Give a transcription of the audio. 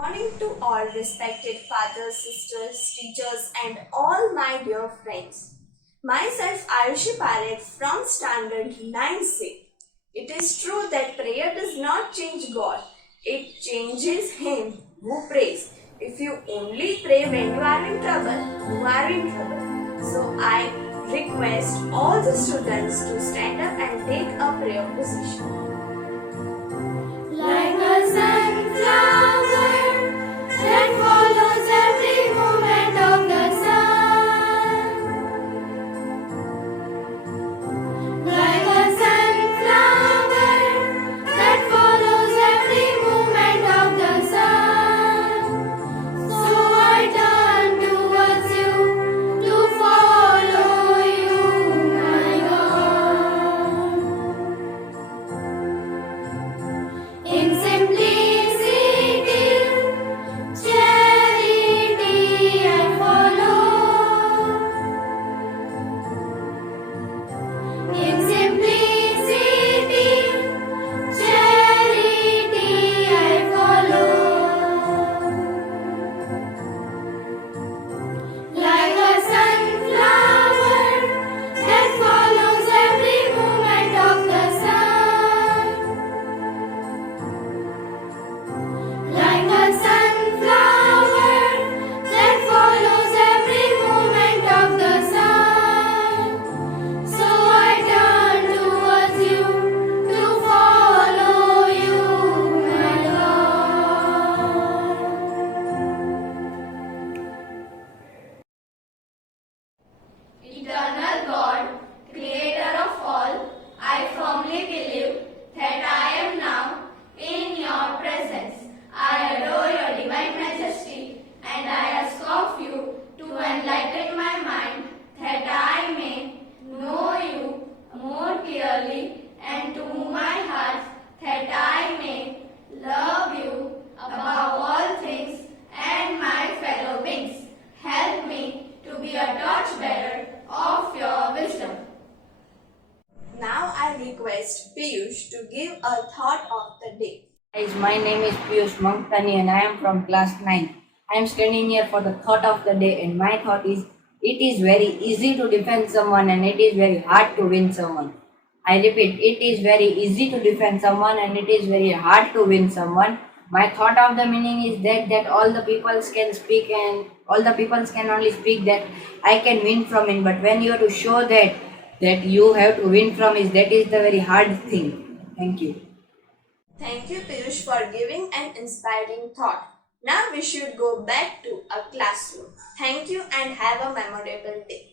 Morning to all respected fathers, sisters, teachers and all my dear friends. Myself Ayushi Parekh from Standard 9C. It is true that prayer does not change God. It changes Him who prays. If you only pray when you are in trouble, you are in trouble. So I request all the students to stand up and take a prayer position. Like a sunflower that follows every movement of the sun. Like a sunflower that follows every movement of the sun. So I turn towards you to follow you, my God. In simplicity, charity I follow. In simplicity, charity I follow. Like a sunflower that follows every movement of the sun. Like a sunflower that follows every movement of the sun. So I turn towards you to follow you, my Lord. Eternal God, Creator of all, I firmly believe that I am now in your presence. I adore your divine majesty and I ask of you to enlighten my mind that I may know you more clearly and to move my heart that I may love you above all things and my fellow beings. Help me to be a torchbearer of your wisdom. Now I request Piyush to give a thought of the day. Guys, my name is Piyush Mangtani and I am from class 9. I am standing here for the thought of the day and my thought is it is very easy to defend someone and it is very hard to win someone. I repeat, it is very easy to defend someone and it is very hard to win someone. My thought of the meaning is that all the peoples can speak and all the peoples can only speak that I can win from it, but when you have to show that you have to win from it, that is the very hard thing. Thank you. Thank you Piyush for giving an inspiring thought. Now we should go back to a classroom. Thank you and have a memorable day.